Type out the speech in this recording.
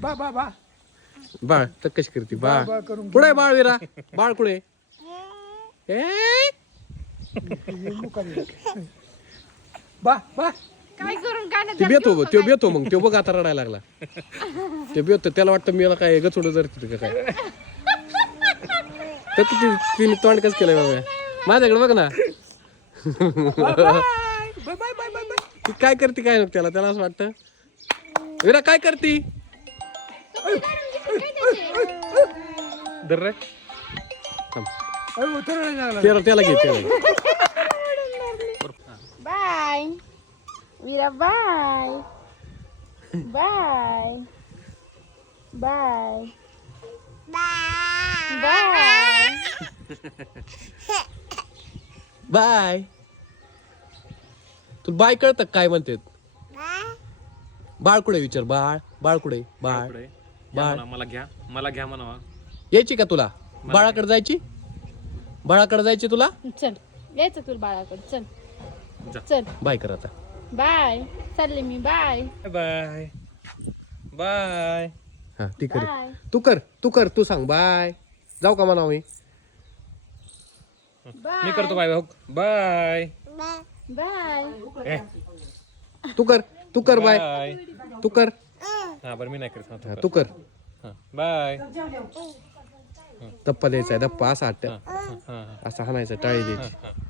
बा बा बा बाळ तर कशी करते बाळ बा करून कुठे बाळ विरा बाळ कुठे बा बा काय करून काय ते बेतो तो बेतो मग तो बघ आता रडायला लागला ते बेतो त्याला वाटतं मी याला काय गचोड जरते का काय तर तिने तोंड कसं केलंय बाबा माझ्याकडे बघ ना बाय बाय बाय बाय ती काय करते काय नको त्याला असं वाटतं विरा काय करती दर रे थांब. त्याला घे त्याला घे. Bye Veera bye bye bye bye bye तू बाय कळतं काय म्हणते बाळ कुठे विचार बाळ बाळ कुठे बाळ बाळ मला घ्या म्हणावा यायची का तुला बाळाकडे जायची बाळाकडे जायची तुला चल यायचं तुला बाळाकडे चल जा. चल बाय कर आता बाय चालले मी बाय बाय बाय हा ती कर बाय तू कर तू सांग बाय जाऊ का म्हणावं मी मी करतो बाय बाय बाय तू कर बाय तू कर हा बरं मी नाही करत हा, तू कर बाय दप्पा द्यायचा दप्पा असा हट्ट हा असा हाणायचा टाळी द्यायची